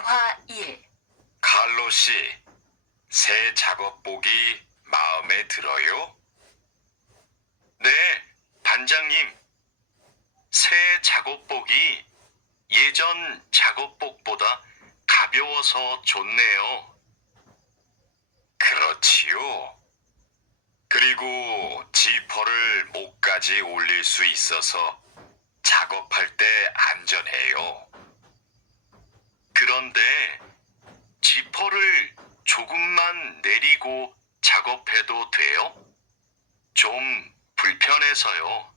대화 1. 칼로 씨, 새 작업복이 마음에 들어요? 네, 반장님. 새 작업복이 예전 작업복보다 가벼워서 좋네요. 그렇지요. 그리고 지퍼를 목까지 올릴 수 있어서 작업할 때 안전해요. 그런데 지퍼를 조금만 내리고 작업해도 돼요? 좀 불편해서요.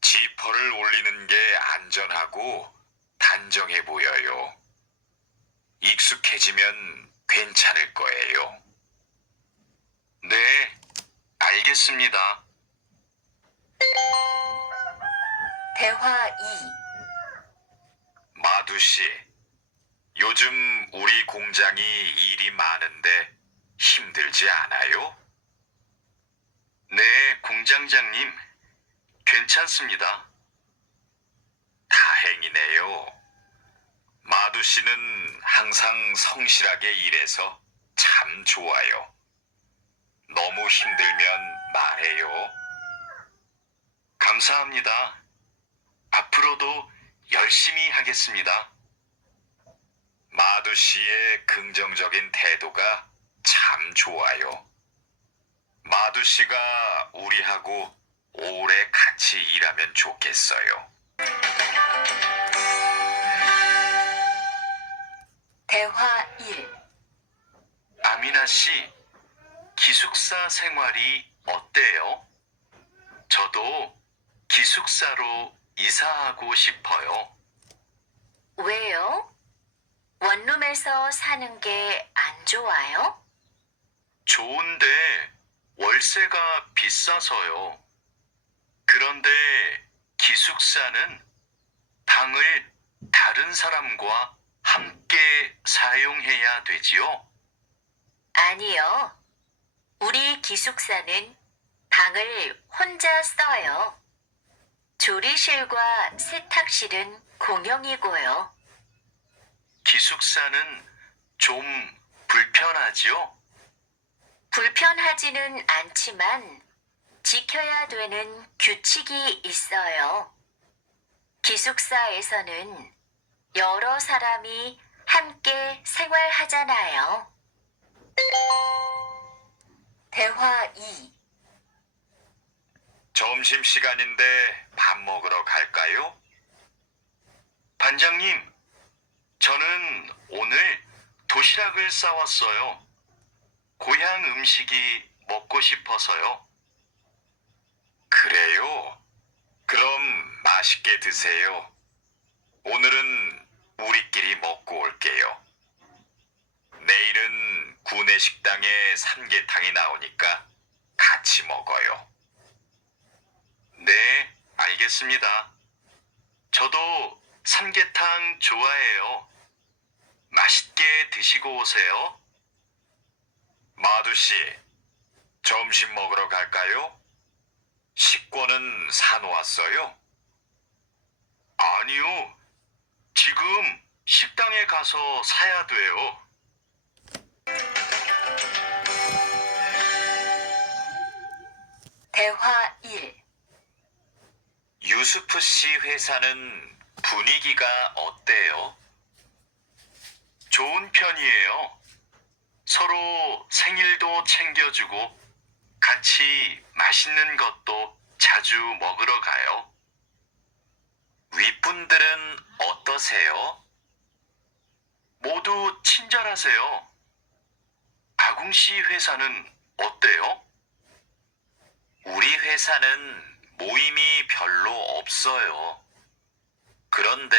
지퍼를 올리는 게 안전하고 단정해 보여요. 익숙해지면 괜찮을 거예요. 네, 알겠습니다. 대화 2. 마두 씨, 요즘 우리 공장이 일이 많은데 힘들지 않아요? 네, 공장장님. 괜찮습니다. 다행이네요. 마두 씨는 항상 성실하게 일해서 참 좋아요. 너무 힘들면 말해요. 감사합니다. 앞으로도 열심히 하겠습니다. 마두 씨의 긍정적인 태도가 참 좋아요. 마두 씨가 우리하고 오래 같이 일하면 좋겠어요. 대화 1. 아미나 씨, 기숙사 생활이 어때요? 저도 기숙사로 이사하고 싶어요. 왜요? 원룸에서 사는 게 안 좋아요? 좋은데 월세가 비싸서요. 그런데 기숙사는 방을 다른 사람과 함께 사용해야 되지요? 아니요. 우리 기숙사는 방을 혼자 써요. 조리실과 세탁실은 공용이고요. 기숙사는 좀 불편하지요? 불편하지는 않지만 지켜야 되는 규칙이 있어요. 기숙사에서는 여러 사람이 함께 생활하잖아요. 대화 2. 점심시간인데 밥 먹으러 갈까요? 반장님, 저는 오늘 도시락을 싸왔어요. 고향 음식이 먹고 싶어서요. 그래요? 그럼 맛있게 드세요. 오늘은 우리끼리 먹고 올게요. 내일은 구내 식당에 삼계탕이 나오니까 같이 먹어요. 네, 알겠습니다. 저도 삼계탕 좋아해요. 맛있게 드시고 오세요. 마두 씨, 점심 먹으러 갈까요? 식권은 사놓았어요? 아니요. 지금 식당에 가서 사야 돼요. 대화 1. 유수프 씨 회사는 분위기가 어때요? 좋은 편이에요. 서로 생일도 챙겨주고 같이 맛있는 것도 자주 먹으러 가요. 윗분들은 어떠세요? 모두 친절하세요. 아궁 씨 회사는 어때요? 우리 회사는 모임이 별로 없어요. 그런데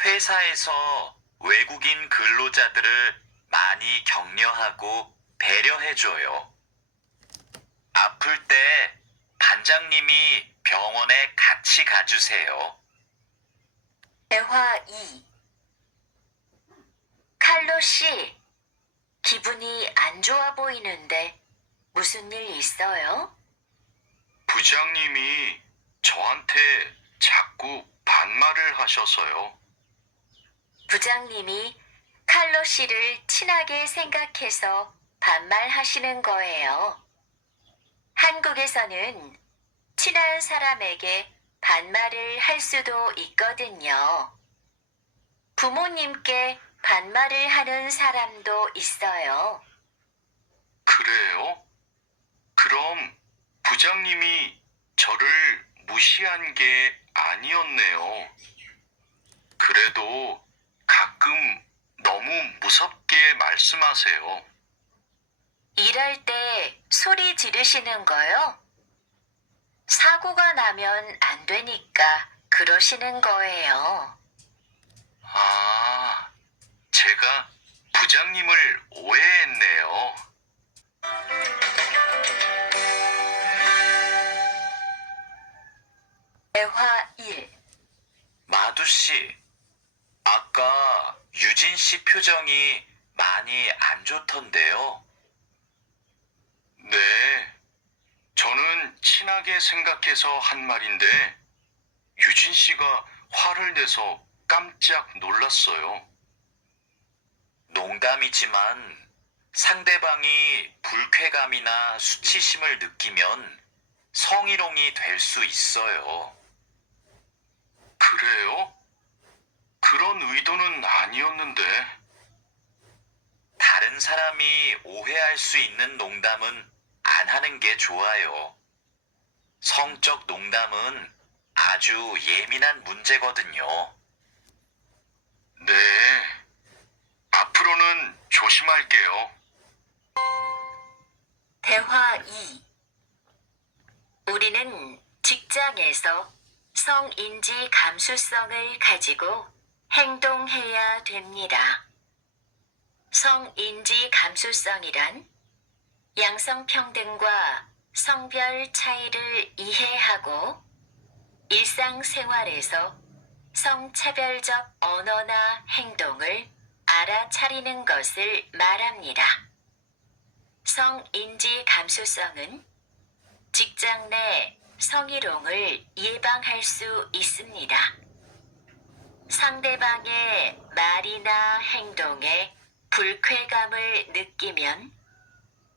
회사에서 외국인 근로자들을 많이 격려하고 배려해줘요. 아플 때 반장님이 병원에 같이 가주세요. 대화 2. 칼로 씨, 기분이 안 좋아 보이는데 무슨 일 있어요? 부장님이 저한테 자꾸 반말을 하셔서요. 부장님이 칼로 씨를 친하게 생각해서 반말하시는 거예요. 한국에서는 친한 사람에게 반말을 할 수도 있거든요. 부모님께 반말을 하는 사람도 있어요. 그래요? 그럼 부장님이 저를 무시한 게 아니었네요. 그래도 가끔 너무 무섭게 말씀하세요. 일할 때 소리 지르시는 거요? 사고가 나면 안 되니까 그러시는 거예요. 아, 제가 부장님을 오해했네요. 대화 1. 마두 씨, 아까 유진 씨 표정이 많이 안 좋던데요. 네, 저는 친하게 생각해서 한 말인데 유진 씨가 화를 내서 깜짝 놀랐어요. 농담이지만 상대방이 불쾌감이나 수치심을 느끼면 성희롱이 될 수 있어요. 그래요? 그런 의도는 아니었는데. 다른 사람이 오해할 수 있는 농담은 안 하는 게 좋아요. 성적 농담은 아주 예민한 문제거든요. 네, 앞으로는 조심할게요. 대화 2. 우리는 직장에서 성인지 감수성을 가지고 행동해야 됩니다. 성인지 감수성이란 양성평등과 성별 차이를 이해하고 일상생활에서 성차별적 언어나 행동을 알아차리는 것을 말합니다. 성인지 감수성은 직장 내 성희롱을 예방할 수 있습니다. 상대방의 말이나 행동에 불쾌감을 느끼면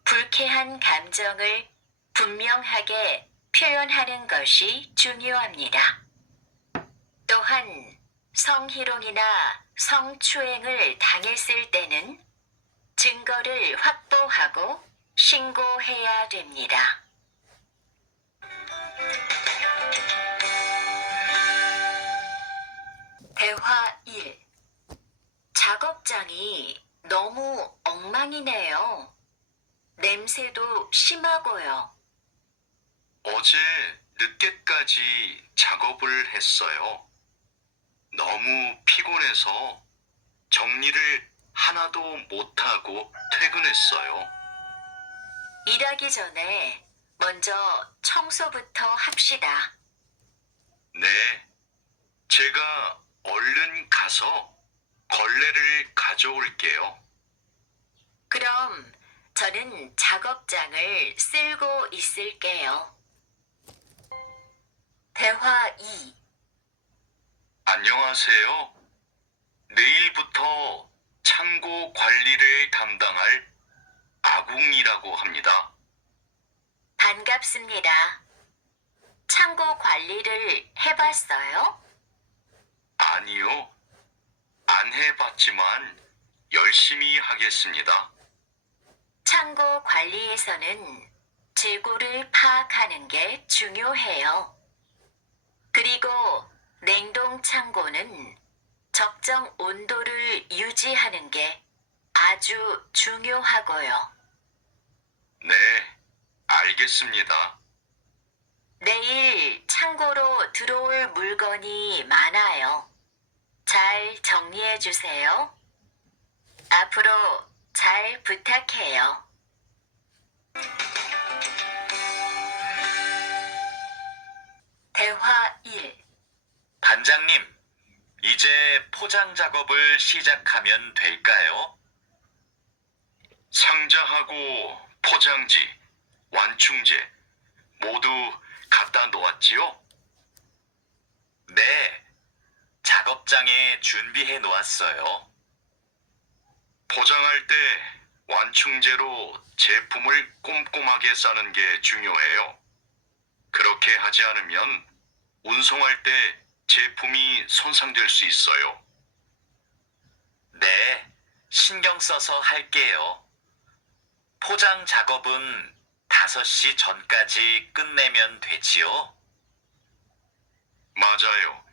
불쾌한 감정을 분명하게 표현하는 것이 중요합니다. 또한 성희롱이나 성추행을 당했을 때는 증거를 확보하고 신고해야 됩니다. 대화 1. 작업장이 너무 엉망이네요. 냄새도 심하고요. 어제 늦게까지 작업을 했어요. 너무 피곤해서 정리를 하나도 못하고 퇴근했어요. 일하기 전에 먼저 청소부터 합시다. 네, 제가 얼른 가서 걸레를 가져올게요. 그럼 저는 작업장을 쓸고 있을게요. 대화 2. 안녕하세요. 내일부터 창고 관리를 담당할 아궁이라고 합니다. 반갑습니다. 창고 관리를 해봤어요? 아니요, 안 해봤지만 열심히 하겠습니다. 창고 관리에서는 재고를 파악하는 게 중요해요. 그리고 냉동 창고는 적정 온도를 유지하는 게 아주 중요하고요. 네, 알겠습니다. 내일 창고로 들어올 물건이 많아요. 잘 정리해 주세요. 앞으로 잘 부탁해요. 대화 1. 반장님, 이제 포장 작업을 시작하면 될까요? 상자하고 포장지, 완충제 모두 갖다 놓았지요? 네, 작업장에 준비해 놓았어요. 포장할 때 완충제로 제품을 꼼꼼하게 싸는 게 중요해요. 그렇게 하지 않으면 운송할 때 제품이 손상될 수 있어요. 네, 신경 써서 할게요. 포장 작업은 5시 전까지 끝내면 되지요? 맞아요.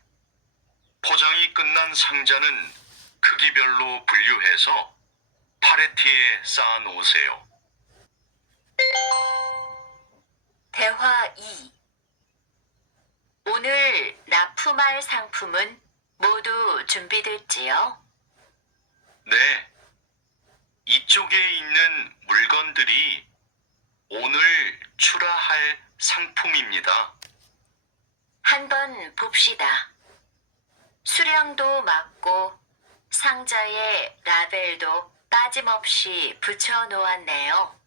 포장이 끝난 상자는 크기별로 분류해서 팔레트에 쌓아 놓으세요. 대화 2. 오늘 납품할 상품은 모두 준비됐지요? 네. 이쪽에 있는 물건들이 오늘 출하할 상품입니다. 한번 봅시다. 수령도 맞고 상자에 라벨도 빠짐없이 붙여 놓았네요.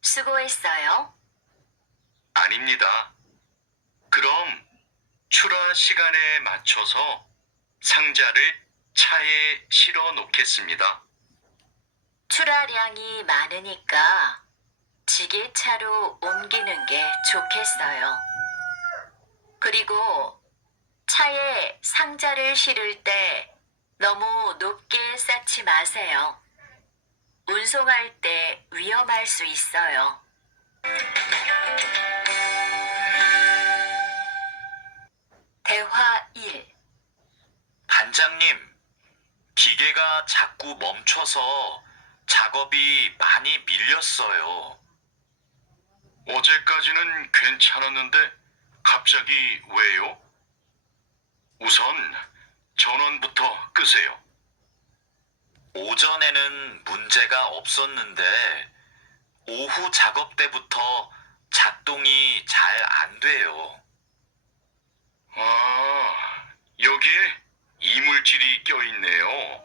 수고했어요. 아닙니다. 그럼 출하 시간에 맞춰서 상자를 차에 실어 놓겠습니다. 출하량이 많으니까 지게차로 옮기는 게 좋겠어요. 그리고 차에 상자를 실을 때 너무 높게 쌓지 마세요. 운송할 때 위험할 수 있어요. 대화 1. 반장님, 기계가 자꾸 멈춰서 작업이 많이 밀렸어요. 어제까지는 괜찮았는데 갑자기 왜요? 우선 전원부터 끄세요. 오전에는 문제가 없었는데 오후 작업 때부터 작동이 잘 안 돼요. 아, 여기에 이물질이 껴있네요.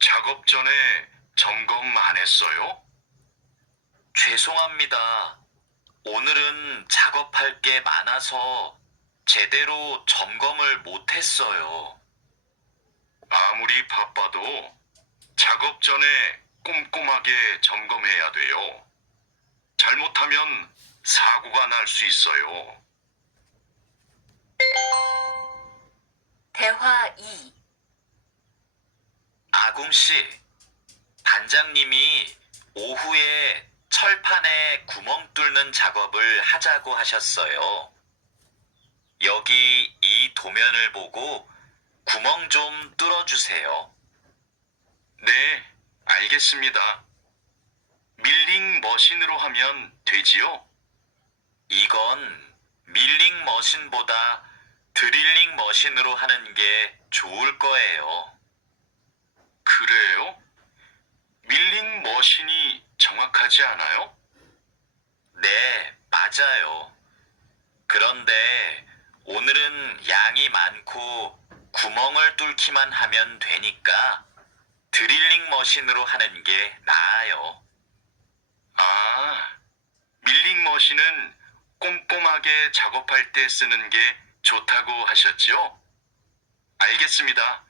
작업 전에 점검 안 했어요? 죄송합니다. 오늘은 작업할 게 많아서 제대로 점검을 못 했어요. 아무리 바빠도 작업 전에 꼼꼼하게 점검해야 돼요. 잘못하면 사고가 날 수 있어요. 대화 2. 아궁 씨, 반장님이 오후에 철판에 구멍 뚫는 작업을 하자고 하셨어요. 여기 이 도면을 보고 구멍 좀 뚫어주세요. 네, 알겠습니다. 밀링 머신으로 하면 되지요? 이건 밀링 머신보다 드릴링 머신으로 하는 게 좋을 거예요. 그래요? 밀링 머신이 정확하지 않아요? 네, 맞아요. 그런데 오늘은 양이 많고 구멍을 뚫기만 하면 되니까 드릴링 머신으로 하는 게 나아요. 아, 밀링 머신은 꼼꼼하게 작업할 때 쓰는 게 좋다고 하셨죠? 알겠습니다.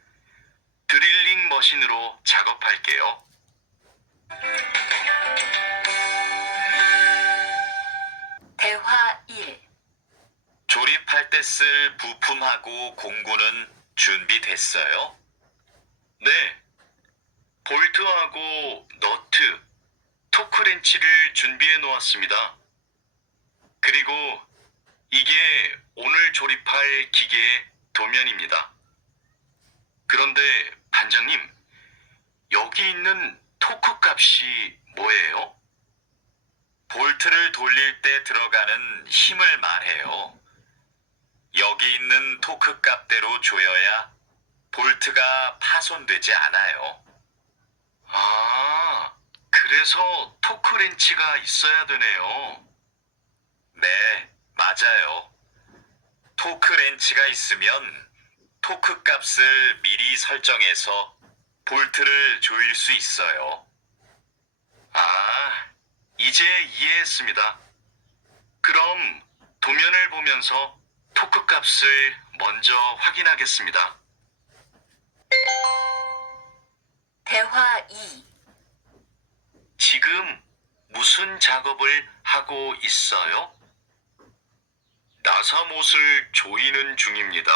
드릴링 머신으로 작업할게요. 대화 1. 조립할 때 쓸 부품하고 공구는 준비됐어요? 네. 볼트하고 너트, 토크렌치를 준비해 놓았습니다. 그리고 이게 오늘 조립할 기계의 도면입니다. 그런데 반장님, 여기 있는 토크 값이 뭐예요? 볼트를 돌릴 때 들어가는 힘을 말해요. 여기 있는 토크 값대로 조여야 볼트가 파손되지 않아요. 아, 그래서 토크 렌치가 있어야 되네요. 네, 맞아요. 토크 렌치가 있으면 토크 값을 미리 설정해서 볼트를 조일 수 있어요. 아, 이제 이해했습니다. 그럼 도면을 보면서 토크 값을 먼저 확인하겠습니다. 대화 2. 지금 무슨 작업을 하고 있어요? 나사못을 조이는 중입니다.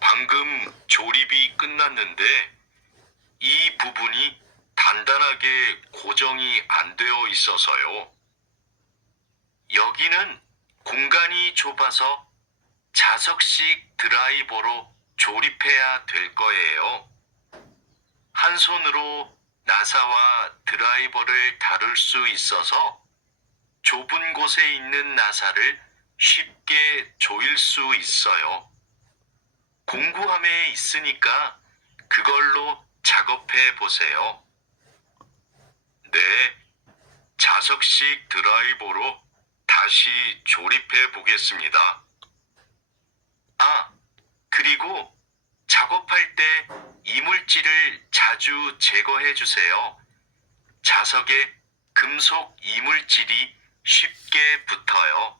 방금 조립이 끝났는데 이 부분이 단단하게 고정이 안 되어 있어서요. 여기는 공간이 좁아서 자석식 드라이버로 조립해야 될 거예요. 한 손으로 나사와 드라이버를 다룰 수 있어서 좁은 곳에 있는 나사를 쉽게 조일 수 있어요. 공구함에 있으니까 그걸로 작업해 보세요. 네, 자석식 드라이버로 다시 조립해 보겠습니다. 아, 그리고 작업할 때 이물질을 자주 제거해 주세요. 자석에 금속 이물질이 쉽게 붙어요.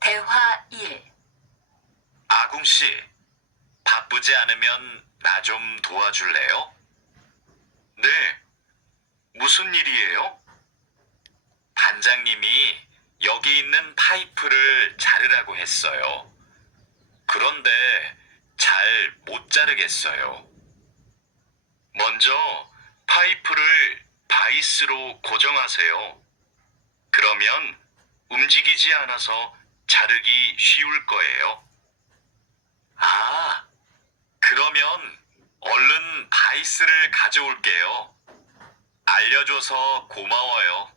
대화 1. 아궁 씨, 바쁘지 않으면 나 좀 도와줄래요? 네, 무슨 일이에요? 반장님이 여기 있는 파이프를 자르라고 했어요. 그런데 잘 못 자르겠어요. 먼저 파이프를 바이스로 고정하세요. 그러면 움직이지 않아서 자르기 쉬울 거예요. 아, 그러면 얼른 바이스를 가져올게요. 알려줘서 고마워요.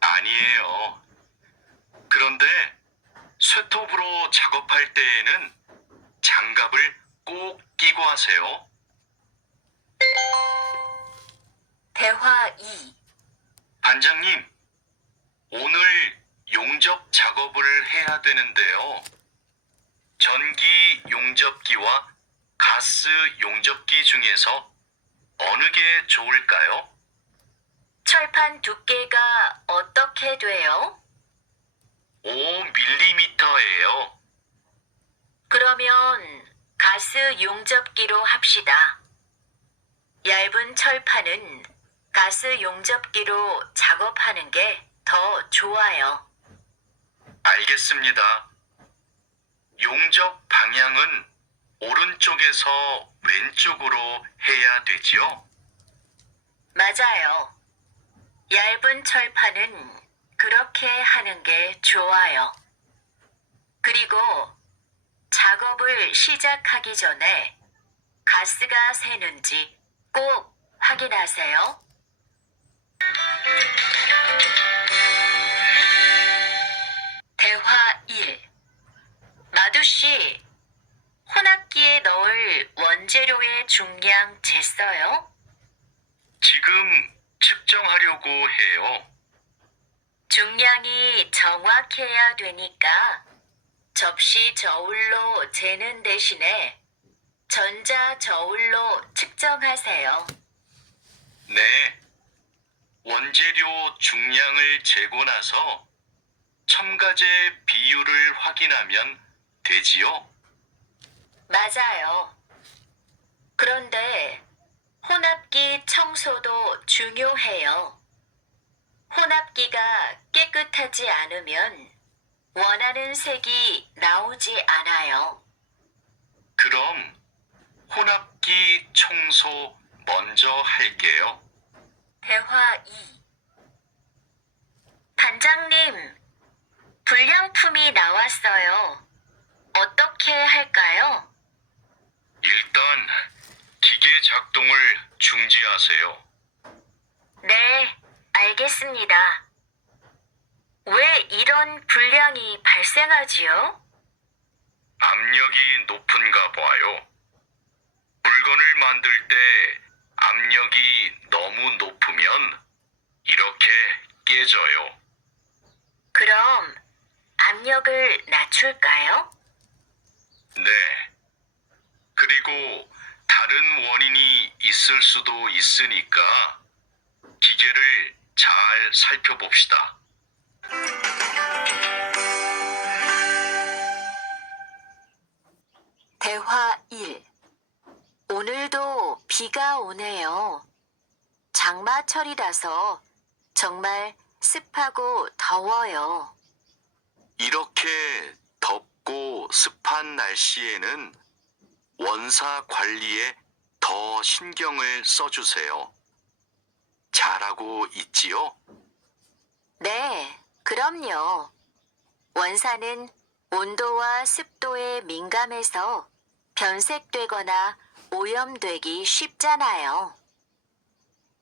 아니에요. 그런데 쇠톱으로 작업할 때에는 장갑을 꼭 끼고 하세요. 대화 2. 반장님, 오늘 용접 작업을 해야 되는데요. 전기 용접기와 가스 용접기 중에서 어느 게 좋을까요? 철판 두께가 어떻게 돼요? 5mm예요. 그러면 가스 용접기로 합시다. 얇은 철판은 가스 용접기로 작업하는 게 더 좋아요. 알겠습니다. 용접 방향은 오른쪽에서 왼쪽으로 해야 되지요? 맞아요. 얇은 철판은 그렇게 하는 게 좋아요. 그리고 작업을 시작하기 전에 가스가 새는지 꼭 확인하세요. 대화 1. 마두씨, 혼합기에 넣을 원재료의 중량 쟀어요? 지금 측정하려고 해요. 중량이 정확해야 되니까 접시 저울로 재는 대신에 전자 저울로 측정하세요. 네. 원재료 중량을 재고 나서 첨가제 비율을 확인하면 되지요? 맞아요. 그런데 혼합기 청소도 중요해요. 혼합기가 깨끗하지 않으면 원하는 색이 나오지 않아요. 그럼 혼합기 청소 먼저 할게요. 대화 2. 반장님, 불량품이 나왔어요. 어떻게 할까요? 일단 기계 작동을 중지하세요. 네, 알겠습니다. 왜 이런 불량이 발생하지요? 압력이 높은가 봐요. 물건을 만들 때 압력이 너무 높으면 이렇게 깨져요. 그럼 압력을 낮출까요? 네. 그리고 다른 원인이 있을 수도 있으니까 기계를 잘 잘 살펴봅시다. 대화 1. 오늘도 비가 오네요. 장마철이라서 정말 습하고 더워요. 이렇게 덥고 습한 날씨에는 원사 관리에 더 신경을 써주세요. 잘하고 있지요? 네, 그럼요. 원사는 온도와 습도에 민감해서 변색되거나 오염되기 쉽잖아요.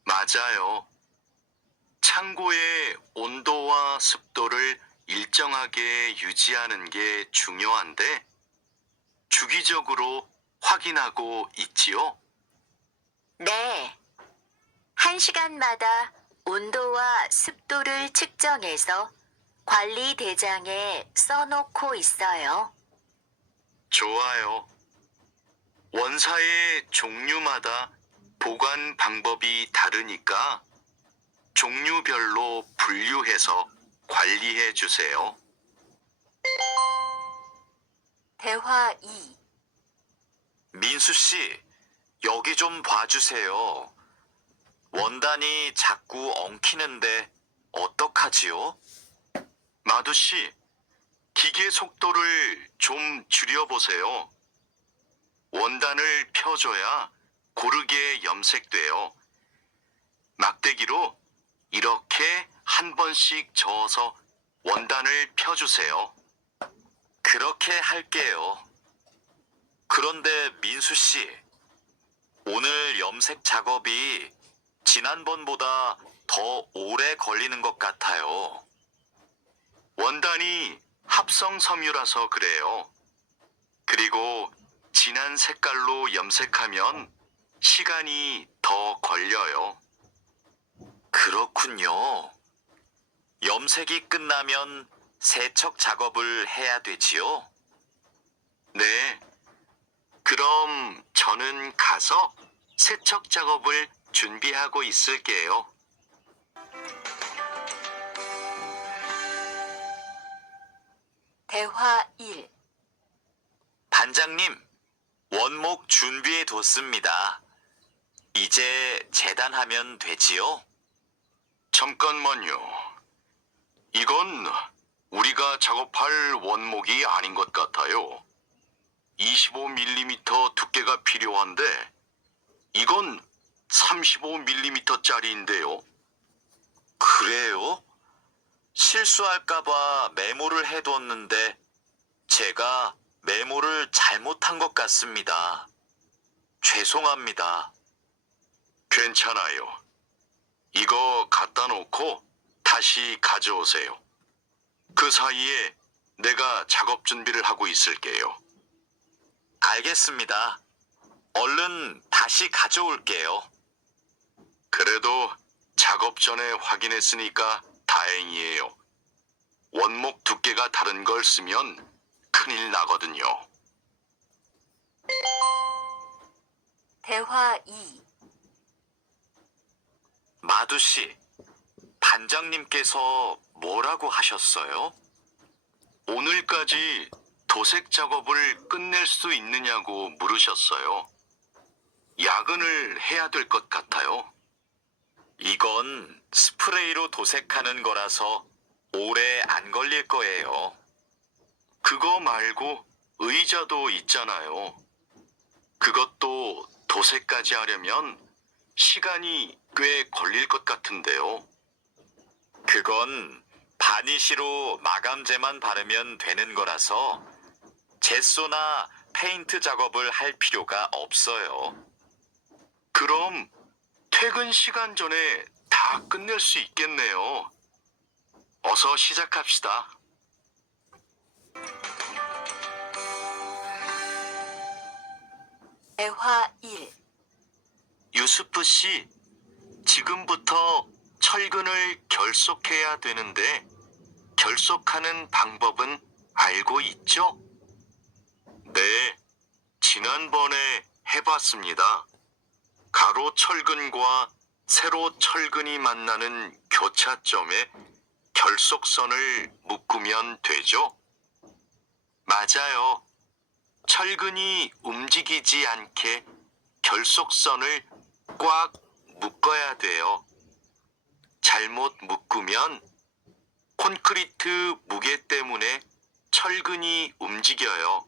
맞아요. 창고의 온도와 습도를 일정하게 유지하는 게 중요한데 주기적으로 확인하고 있지요? 네. 1시간마다 온도와 습도를 측정해서 관리 대장에 써놓고 있어요. 좋아요. 원사의 종류마다 보관 방법이 다르니까 종류별로 분류해서 관리해 주세요. 대화 2. 민수 씨, 여기 좀 봐주세요. 원단이 자꾸 엉키는데 어떡하지요? 마두 씨, 기계 속도를 좀 줄여보세요. 원단을 펴줘야 고르게 염색돼요. 막대기로 이렇게 한 번씩 저어서 원단을 펴주세요. 그렇게 할게요. 그런데 민수 씨, 오늘 염색 작업이 지난번보다 더 오래 걸리는 것 같아요. 원단이 합성 섬유라서 그래요. 그리고 진한 색깔로 염색하면 시간이 더 걸려요. 그렇군요. 염색이 끝나면 세척 작업을 해야 되지요? 네. 그럼 저는 가서 세척 작업을 준비하고 있을게요. 대화 1. 반장님, 원목 준비해 뒀습니다. 이제 재단하면 되지요? 잠깐만요. 이건 우리가 작업할 원목이 아닌 것 같아요. 25mm 두께가 필요한데 이건 35mm짜리인데요. 그래요? 실수할까봐 메모를 해뒀는데 제가 메모를 잘못한 것 같습니다. 죄송합니다. 괜찮아요. 이거 갖다 놓고 다시 가져오세요. 그 사이에 내가 작업 준비를 하고 있을게요. 알겠습니다. 얼른 다시 가져올게요. 그래도 작업 전에 확인했으니까 다행이에요. 원목 두께가 다른 걸 쓰면 큰일 나거든요. 대화 2. 마두 씨, 반장님께서 뭐라고 하셨어요? 오늘까지 도색 작업을 끝낼 수 있느냐고 물으셨어요. 야근을 해야 될 것 같아요. 이건 스프레이로 도색하는 거라서 오래 안 걸릴 거예요. 그거 말고 의자도 있잖아요. 그것도 도색까지 하려면 시간이 꽤 걸릴 것 같은데요. 그건 바니쉬로 마감제만 바르면 되는 거라서 젯소나 페인트 작업을 할 필요가 없어요. 그럼 퇴근 시간 전에 다 끝낼 수 있겠네요. 어서 시작합시다. 대화 1. 유스프 씨, 지금부터 철근을 결속해야 되는데 결속하는 방법은 알고 있죠? 네, 지난번에 해봤습니다. 가로 철근과 세로 철근이 만나는 교차점에 결속선을 묶으면 되죠? 맞아요. 철근이 움직이지 않게 결속선을 꽉 묶어야 돼요. 잘못 묶으면 콘크리트 무게 때문에 철근이 움직여요.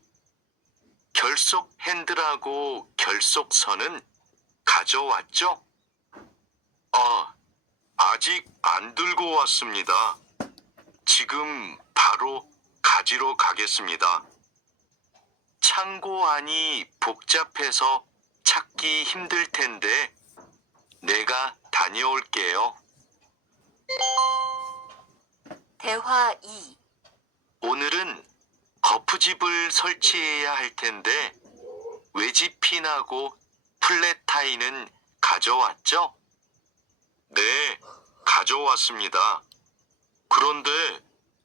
결속 핸들하고 결속선은 가져왔죠? 아직 안 들고 왔습니다. 지금 바로 가지러 가겠습니다. 창고 안이 복잡해서 찾기 힘들 텐데 내가 다녀올게요. 대화 2. 오늘은 거푸집을 설치해야 할 텐데 외지핀하고 플랫타이는 가져왔죠? 네, 가져왔습니다. 그런데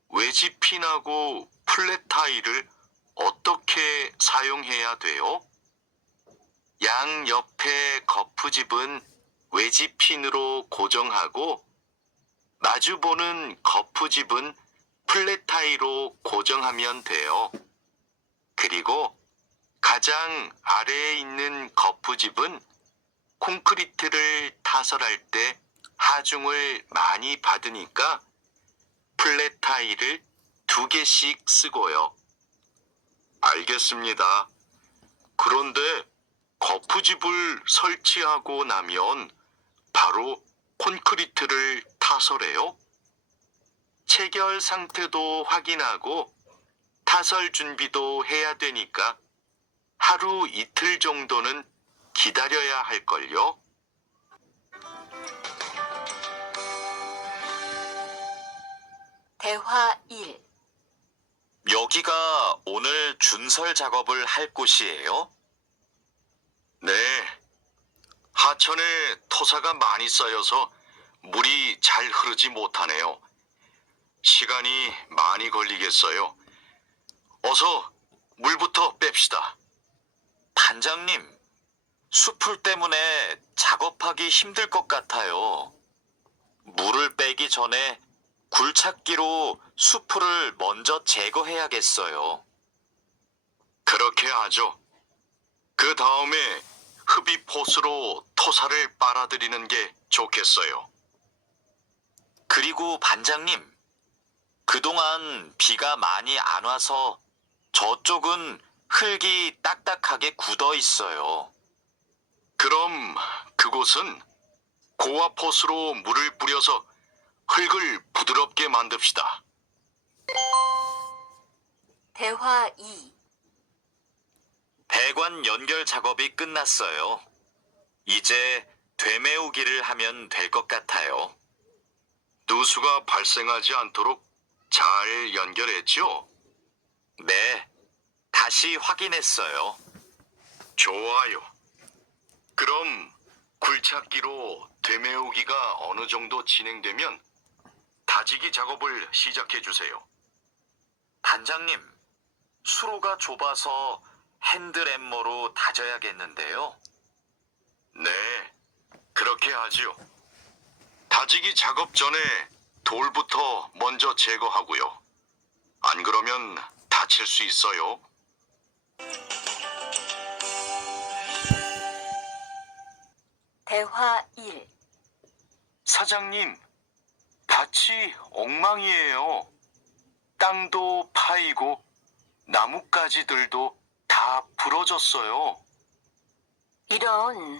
외지핀하고 플랫타이를 어떻게 사용해야 돼요? 양 옆에 거푸집은 외지핀으로 고정하고 마주보는 거푸집은 플랫타이로 고정하면 돼요. 그리고 가장 아래에 있는 거푸집은 콘크리트를 타설할 때 하중을 많이 받으니까 플랫타이를 2개씩 쓰고요. 알겠습니다. 그런데 거푸집을 설치하고 나면 바로 콘크리트를 타설해요? 체결 상태도 확인하고 타설 준비도 해야 되니까 하루 이틀 정도는 기다려야 할걸요? 대화 1. 여기가 오늘 준설 작업을 할 곳이에요? 네. 하천에 토사가 많이 쌓여서 물이 잘 흐르지 못하네요. 시간이 많이 걸리겠어요. 어서 물부터 뺍시다. 반장님, 수풀 때문에 작업하기 힘들 것 같아요. 물을 빼기 전에 굴착기로 수풀을 먼저 제거해야겠어요. 그렇게 하죠. 그 다음에 흡입 호스로 토사를 빨아들이는 게 좋겠어요. 그리고 반장님, 그동안 비가 많이 안 와서 저쪽은 흙이 딱딱하게 굳어 있어요. 그럼 그곳은 고압 호스로 물을 뿌려서 흙을 부드럽게 만듭시다. 대화 2. 배관 연결 작업이 끝났어요. 이제 되메우기를 하면 될 것 같아요. 누수가 발생하지 않도록 잘 연결했죠? 네, 다시 확인했어요. 좋아요. 그럼 굴착기로 되메우기가 어느 정도 진행되면 다지기 작업을 시작해 주세요. 반장님, 수로가 좁아서 핸들 엠머로 다져야겠는데요. 네, 그렇게 하지요. 다지기 작업 전에 돌부터 먼저 제거하고요. 안 그러면 다칠 수 있어요. 대화 1. 사장님, 밭이 엉망이에요. 땅도 파이고 나뭇가지들도 다 부러졌어요. 이런,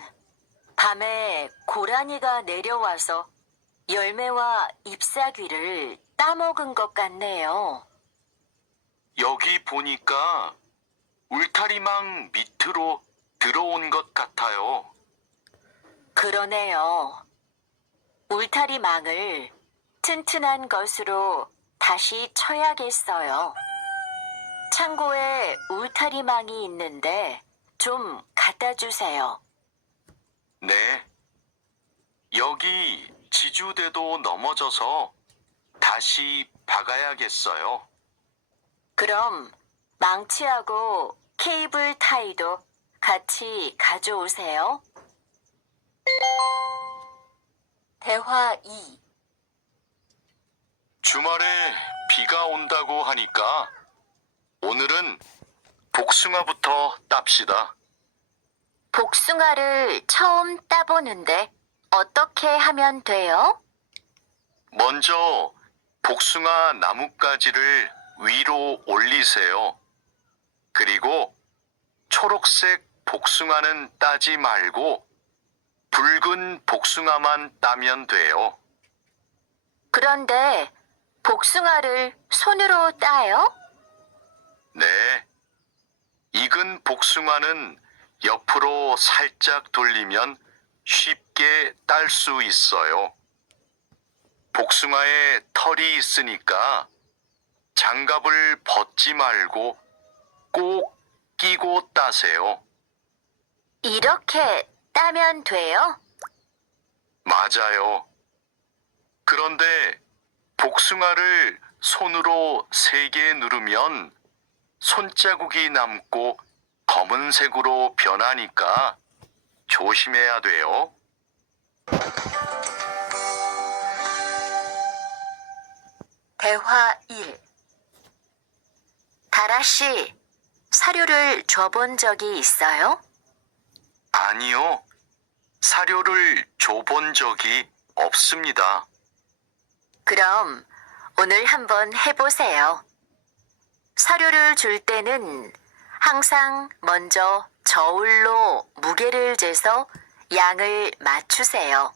밤에 고라니가 내려와서 열매와 잎사귀를 따먹은 것 같네요. 여기 보니까 울타리망 밑으로 들어온 것 같아요. 그러네요. 울타리망을 튼튼한 것으로 다시 쳐야겠어요. 창고에 울타리망이 있는데 좀 갖다 주세요. 네. 여기 지주대도 넘어져서 다시 박아야겠어요. 그럼 망치하고 케이블 타이도 같이 가져오세요. 대화 2. 주말에 비가 온다고 하니까 오늘은 복숭아부터 땁시다. 복숭아를 처음 따보는데 어떻게 하면 돼요? 먼저 복숭아 나뭇가지를 위로 올리세요. 그리고 초록색 복숭아는 따지 말고 붉은 복숭아만 따면 돼요. 그런데 복숭아를 손으로 따요? 네. 익은 복숭아는 옆으로 살짝 돌리면 쉽게 딸 수 있어요. 복숭아에 털이 있으니까 장갑을 벗지 말고 꼭 끼고 따세요. 이렇게 따면 돼요? 맞아요. 그런데 복숭아를 손으로 세게 누르면 손자국이 남고 검은색으로 변하니까 조심해야 돼요. 대화 1. 다라 씨, 사료를 줘본 적이 있어요? 아니요. 사료를 줘본 적이 없습니다. 그럼 오늘 한번 해보세요. 사료를 줄 때는 항상 먼저 저울로 무게를 재서 양을 맞추세요.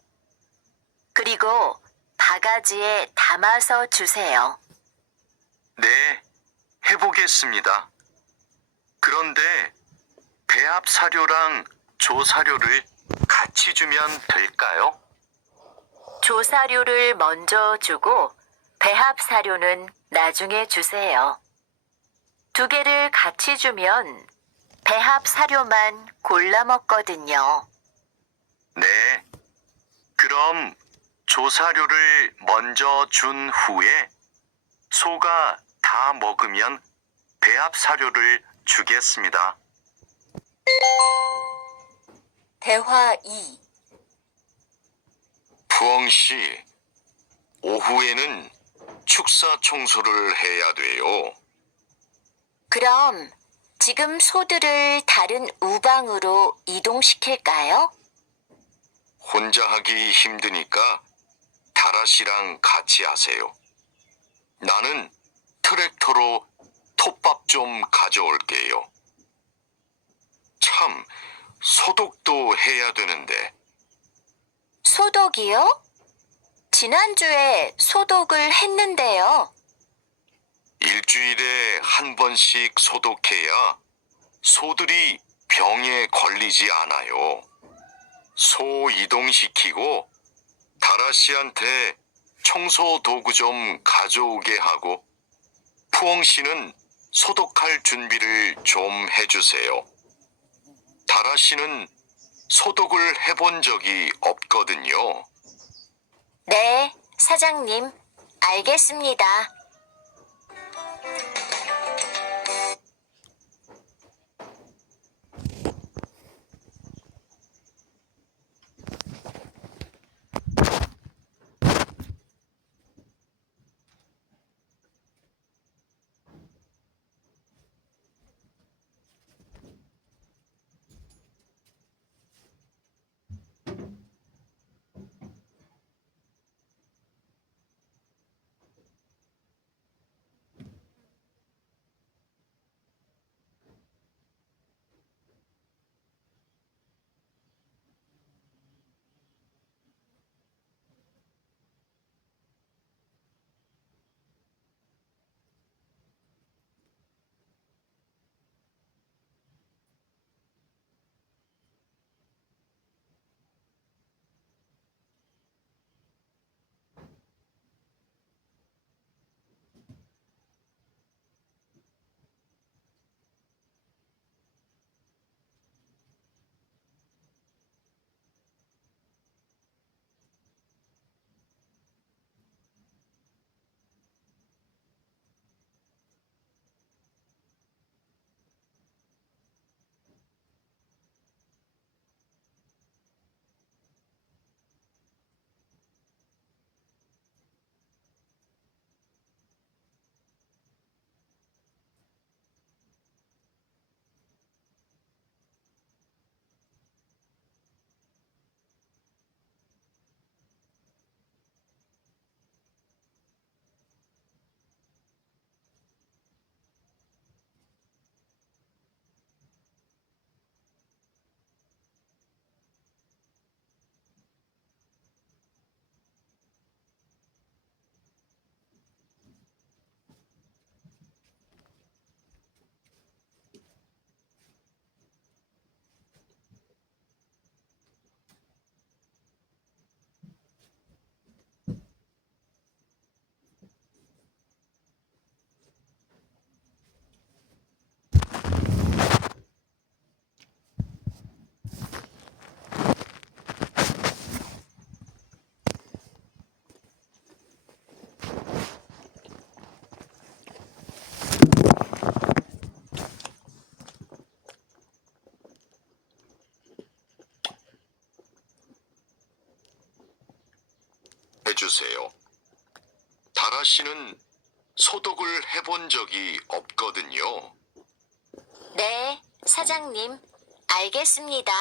그리고 바가지에 담아서 주세요. 네, 해보겠습니다. 그런데 배합 사료랑 조사료를 같이 주면 될까요? 조사료를 먼저 주고 배합 사료는 나중에 주세요. 두 개를 같이 주면 배합 사료만 골라 먹거든요. 네. 그럼 조사료를 먼저 준 후에 소가 다 먹으면 배합 사료를 주겠습니다. 대화 2. 부엉 씨, 오후에는 축사 청소를 해야 돼요. 그럼 지금 소들을 다른 우방으로 이동시킬까요? 혼자 하기 힘드니까 다라 씨랑 같이 하세요. 나는 트랙터로 톱밥 좀 가져올게요. 참, 소독도 해야 되는데. 소독이요? 지난주에 소독을 했는데요. 일주일에 한 번씩 소독해야 소들이 병에 걸리지 않아요. 소 이동시키고 다라 씨한테 청소 도구 좀 가져오게 하고 푸엉 씨는 소독할 준비를 좀 해주세요. 다라 씨는 소독을 해본 적이 없거든요. 네, 사장님. 알겠습니다. 해주세요. 다라 씨는 소독을 해본 적이 없거든요. 네, 사장님. 알겠습니다.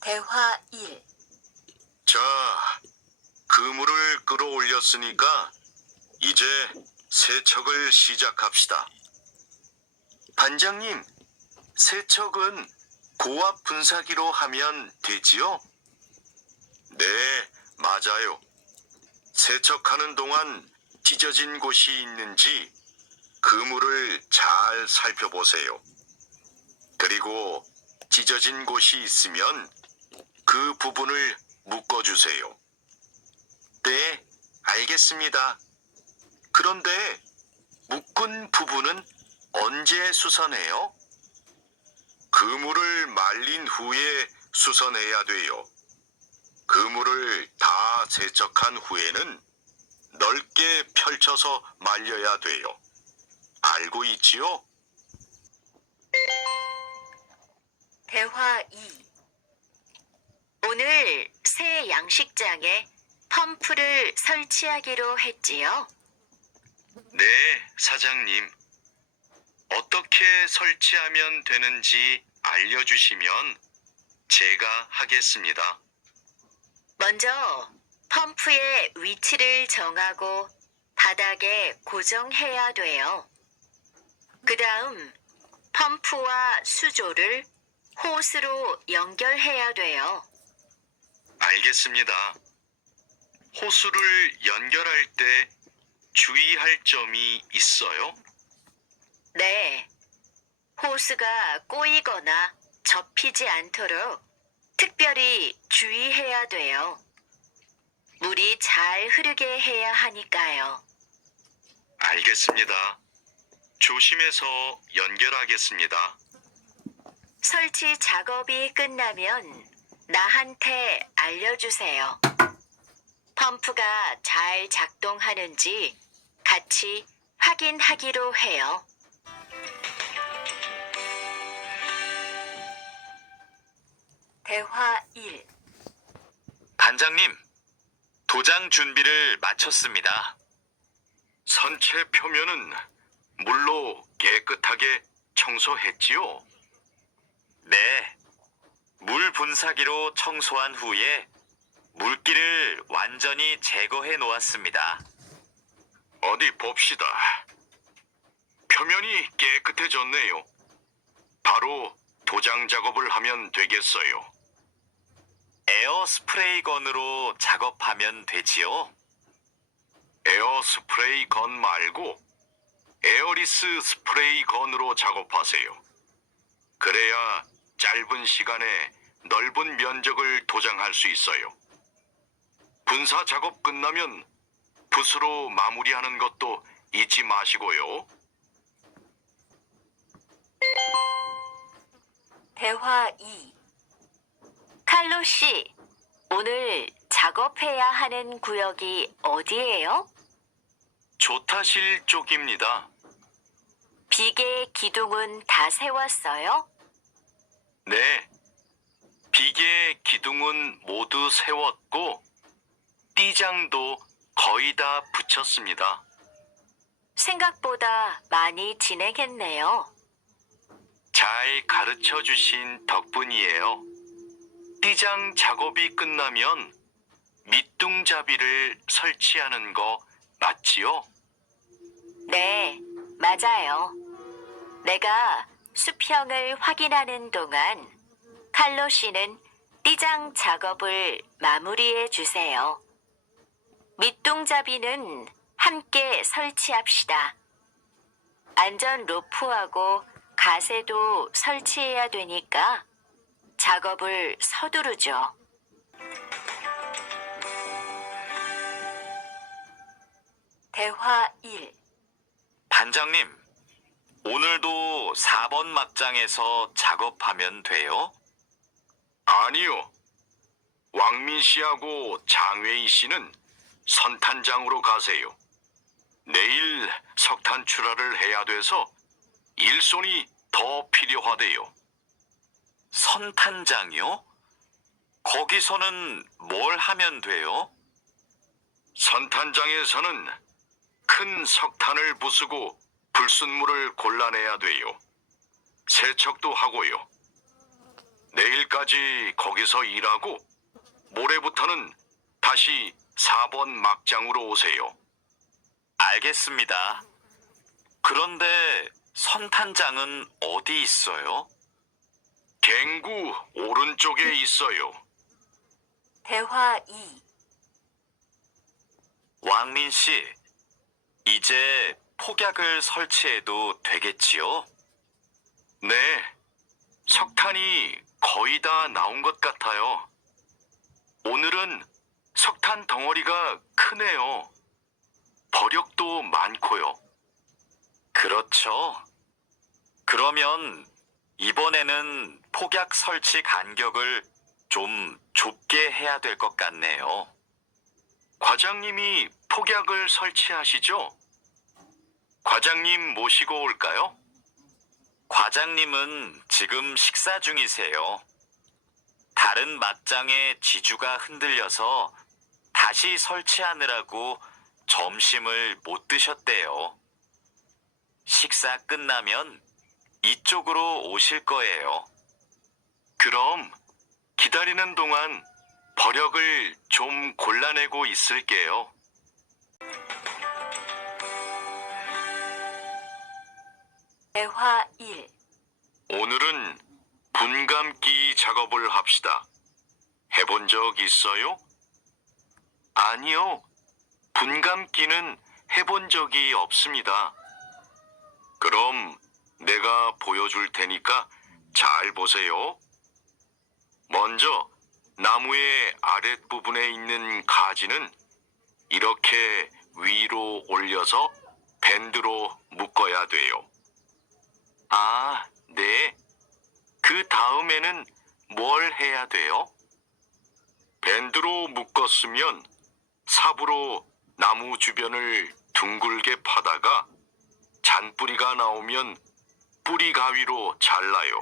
대화 1. 자, 그물을 끌어올렸으니까 이제 세척을 시작합시다. 반장님, 세척은 고압 분사기로 하면 되지요? 네, 맞아요. 세척하는 동안 찢어진 곳이 있는지 그물을 잘 살펴보세요. 그리고 찢어진 곳이 있으면 그 부분을 묶어주세요. 네, 알겠습니다. 그런데 묶은 부분은 언제 수선해요? 그물을 말린 후에 수선해야 돼요. 그물을 다 세척한 후에는 넓게 펼쳐서 말려야 돼요. 알고 있지요? 대화 2. 오늘 새 양식장에 펌프를 설치하기로 했지요. 네, 사장님. 어떻게 설치하면 되는지 알려주시면 제가 하겠습니다. 먼저 펌프의 위치를 정하고 바닥에 고정해야 돼요. 그 다음 펌프와 수조를 호스로 연결해야 돼요. 알겠습니다. 호수를 연결할 때 주의할 점이 있어요? 네, 호스가 꼬이거나 접히지 않도록 특별히 주의해야 돼요. 물이 잘 흐르게 해야 하니까요. 알겠습니다. 조심해서 연결하겠습니다. 설치 작업이 끝나면 나한테 알려주세요. 펌프가 잘 작동하는지 같이 확인하기로 해요. 대화 1. 반장님, 도장 준비를 마쳤습니다. 선체 표면은 물로 깨끗하게 청소했지요? 네. 물 분사기로 청소한 후에 물기를 완전히 제거해 놓았습니다. 어디 봅시다. 표면이 깨끗해졌네요. 바로 도장 작업을 하면 되겠어요. 에어 스프레이 건으로 작업하면 되지요? 에어 스프레이 건 말고 에어리스 스프레이 건으로 작업하세요. 그래야 짧은 시간에 넓은 면적을 도장할 수 있어요. 분사 작업 끝나면 붓으로 마무리하는 것도 잊지 마시고요. 대화 2. 칼로 씨, 오늘 작업해야 하는 구역이 어디예요? 조타실 쪽입니다. 비계 기둥은 다 세웠어요? 네. 비계 기둥은 모두 세웠고 띠장도 거의 다 붙였습니다. 생각보다 많이 진행했네요. 잘 가르쳐 주신 덕분이에요. 띠장 작업이 끝나면 밑둥잡이를 설치하는 거 맞지요? 네, 맞아요. 내가 수평을 확인하는 동안 칼로 씨는 띠장 작업을 마무리해 주세요. 밑둥잡이는 함께 설치합시다. 안전 로프하고 가세도 설치해야 되니까 작업을 서두르죠. 대화 1. 반장님, 오늘도 4번 막장에서 작업하면 돼요? 아니요. 왕민 씨하고 장외희 씨는 선탄장으로 가세요. 내일 석탄 출하를 해야 돼서 일손이 더 필요하대요. 선탄장이요? 거기서는 뭘 하면 돼요? 선탄장에서는 큰 석탄을 부수고 불순물을 골라내야 돼요. 세척도 하고요. 내일까지 거기서 일하고 모레부터는 다시 4번 막장으로 오세요. 알겠습니다. 그런데 선탄장은 어디 있어요? 갱구 오른쪽에 있어요. 대화 2. 왕민 씨, 이제 폭약을 설치해도 되겠지요? 네, 석탄이 거의 다 나온 것 같아요. 오늘은 석탄 덩어리가 크네요. 버력도 많고요. 그렇죠. 그러면 이번에는 폭약 설치 간격을 좀 좁게 해야 될 것 같네요. 과장님이 폭약을 설치하시죠? 과장님 모시고 올까요? 과장님은 지금 식사 중이세요. 다른 막장의 지주가 흔들려서 다시 설치하느라고 점심을 못 드셨대요. 식사 끝나면 이쪽으로 오실 거예요. 그럼 기다리는 동안 버력을 좀 골라내고 있을게요. 대화 1. 오늘은 분감기 작업을 합시다. 해본 적 있어요? 아니요. 분감기는 해본 적이 없습니다. 그럼 내가 보여줄 테니까 잘 보세요. 먼저 나무의 아랫부분에 있는 가지는 이렇게 위로 올려서 밴드로 묶어야 돼요. 아, 네. 그 다음에는 뭘 해야 돼요? 밴드로 묶었으면 삽으로 나무 주변을 둥글게 파다가 잔뿌리가 나오면 뿌리 가위로 잘라요.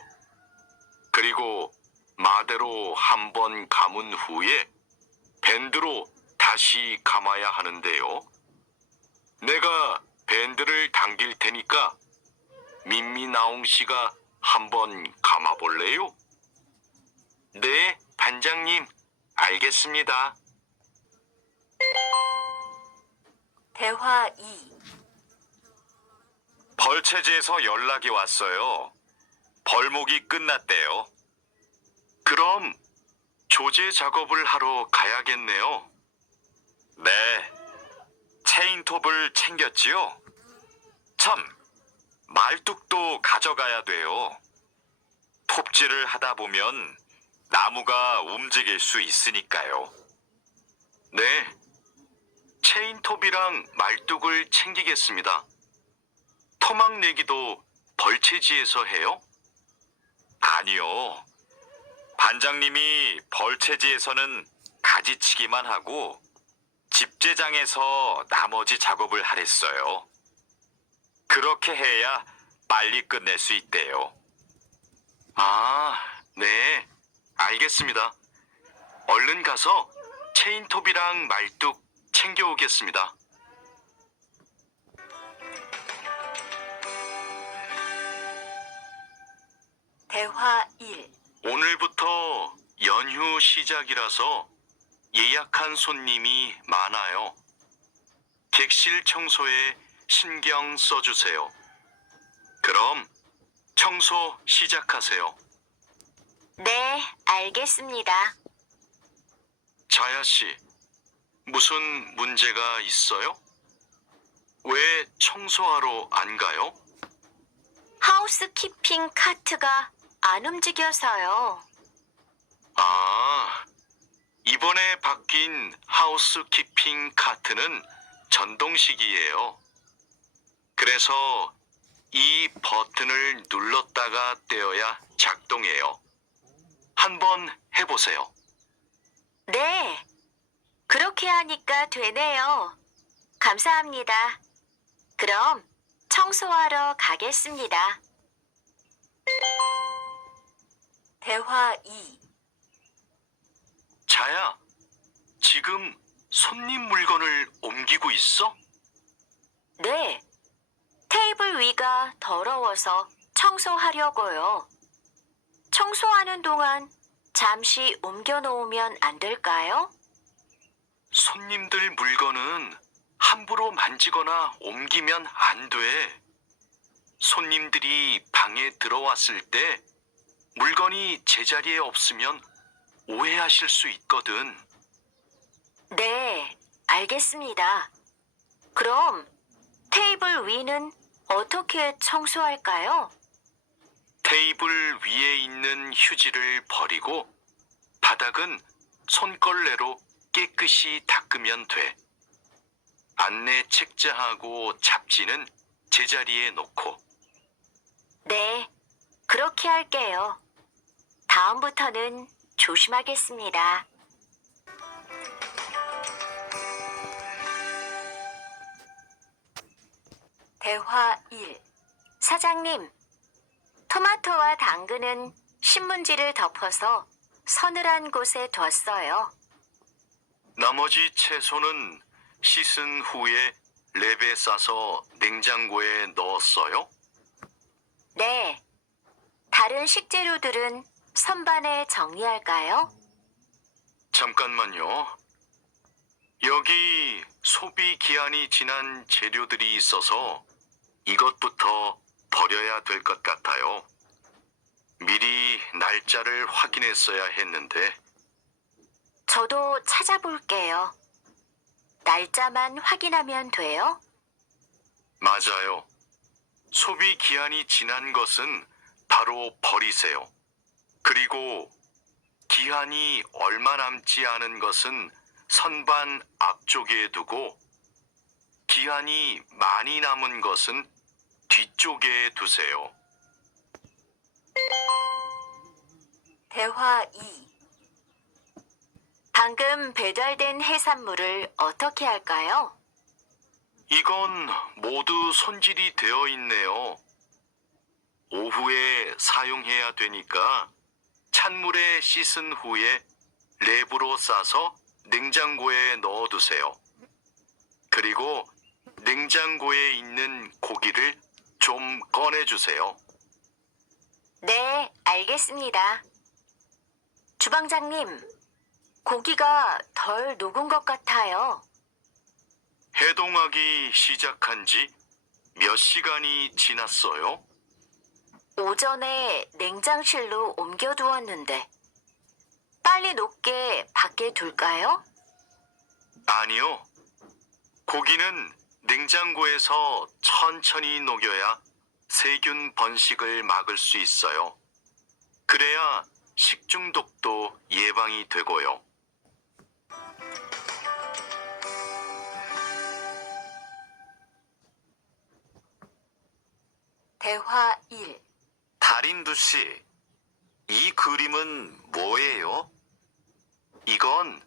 그리고 마대로 한 번 감은 후에 밴드로 다시 감아야 하는데요. 내가 밴드를 당길 테니까 민미나옹 씨가 한번 감아볼래요? 네, 반장님, 알겠습니다. 대화 2. 벌채지에서 연락이 왔어요. 벌목이 끝났대요. 그럼 조제 작업을 하러 가야겠네요. 네. 체인톱을 챙겼지요? 참, 말뚝도 가져가야 돼요. 톱질을 하다 보면 나무가 움직일 수 있으니까요. 네, 체인톱이랑 말뚝을 챙기겠습니다. 토막 내기도 벌채지에서 해요? 아니요. 반장님이 벌채지에서는 가지치기만 하고 집제장에서 나머지 작업을 하랬어요. 그렇게 해야 빨리 끝낼 수 있대요. 아, 네, 알겠습니다. 얼른 가서 체인톱이랑 말뚝 챙겨오겠습니다. 대화 1. 오늘부터 연휴 시작이라서 예약한 손님이 많아요. 객실 청소에 신경 써주세요. 그럼 청소 시작하세요. 네, 알겠습니다. 자야 씨, 무슨 문제가 있어요? 왜 청소하러 안 가요? 하우스키핑 카트가 안 움직여서요. 아, 이번에 바뀐 하우스키핑 카트는 전동식이에요. 그래서 이 버튼을 눌렀다가 떼어야 작동해요. 한번 해보세요. 네, 그렇게 하니까 되네요. 감사합니다. 그럼 청소하러 가겠습니다. 대화 2. 자야, 지금 손님 물건을 옮기고 있어? 네. 테이블 위가 더러워서 청소하려고요. 청소하는 동안 잠시 옮겨 놓으면 안 될까요? 손님들 물건은 함부로 만지거나 옮기면 안 돼. 손님들이 방에 들어왔을 때 물건이 제자리에 없으면 오해하실 수 있거든. 네, 알겠습니다. 그럼 테이블 위는 어떻게 청소할까요? 테이블 위에 있는 휴지를 버리고 바닥은 손걸레로 깨끗이 닦으면 돼. 안내 책자하고 잡지는 제자리에 놓고. 네, 그렇게 할게요. 다음부터는 조심하겠습니다. 대화 1. 사장님, 토마토와 당근은 신문지를 덮어서 서늘한 곳에 뒀어요. 나머지 채소는 씻은 후에 랩에 싸서 냉장고에 넣었어요? 네. 다른 식재료들은 선반에 정리할까요? 잠깐만요. 여기 소비 기한이 지난 재료들이 있어서 이것부터 버려야 될 것 같아요. 미리 날짜를 확인했어야 했는데. 저도 찾아볼게요. 날짜만 확인하면 돼요? 맞아요. 소비 기한이 지난 것은 바로 버리세요. 그리고 기한이 얼마 남지 않은 것은 선반 앞쪽에 두고 기한이 많이 남은 것은 뒤쪽에 두세요. 대화 2. 방금 배달된 해산물을 어떻게 할까요? 이건 모두 손질이 되어 있네요. 오후에 사용해야 되니까 찬물에 씻은 후에 랩으로 싸서 냉장고에 넣어두세요. 그리고 냉장고에 있는 고기를 좀 꺼내주세요. 네, 알겠습니다. 주방장님, 고기가 덜 녹은 것 같아요. 해동하기 시작한 지 몇 시간이 지났어요? 오전에 냉장실로 옮겨두었는데 빨리 녹게 밖에 둘까요? 아니요. 고기는 냉장고에서 천천히 녹여야 세균 번식을 막을 수 있어요. 그래야 식중독도 예방이 되고요. 대화 1. 달인두 씨, 이 그림은 뭐예요? 이건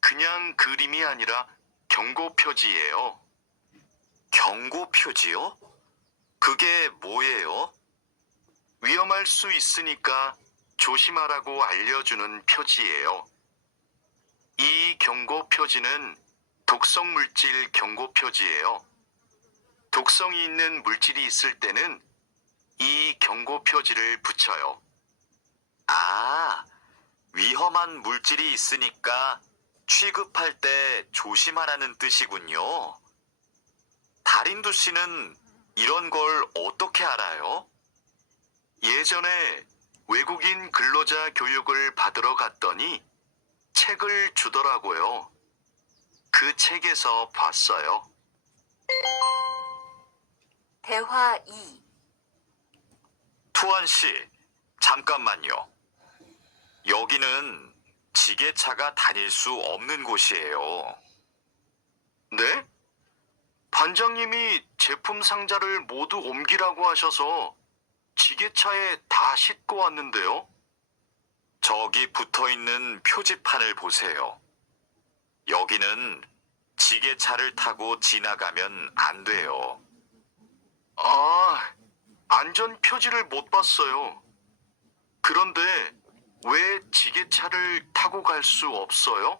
그냥 그림이 아니라 경고 표지예요. 경고 표지요? 그게 뭐예요? 위험할 수 있으니까 조심하라고 알려주는 표지예요. 이 경고 표지는 독성 물질 경고 표지예요. 독성이 있는 물질이 있을 때는 이 경고 표지를 붙여요. 아, 위험한 물질이 있으니까 취급할 때 조심하라는 뜻이군요. 달인두 씨는 이런 걸 어떻게 알아요? 예전에 외국인 근로자 교육을 받으러 갔더니 책을 주더라고요. 그 책에서 봤어요. 대화 2. 투원 씨, 잠깐만요. 여기는 지게차가 다닐 수 없는 곳이에요. 네? 반장님이 제품 상자를 모두 옮기라고 하셔서 지게차에 다 싣고 왔는데요. 저기 붙어 있는 표지판을 보세요. 여기는 지게차를 타고 지나가면 안 돼요. 안전 표지를 못 봤어요. 그런데 왜 지게차를 타고 갈 수 없어요?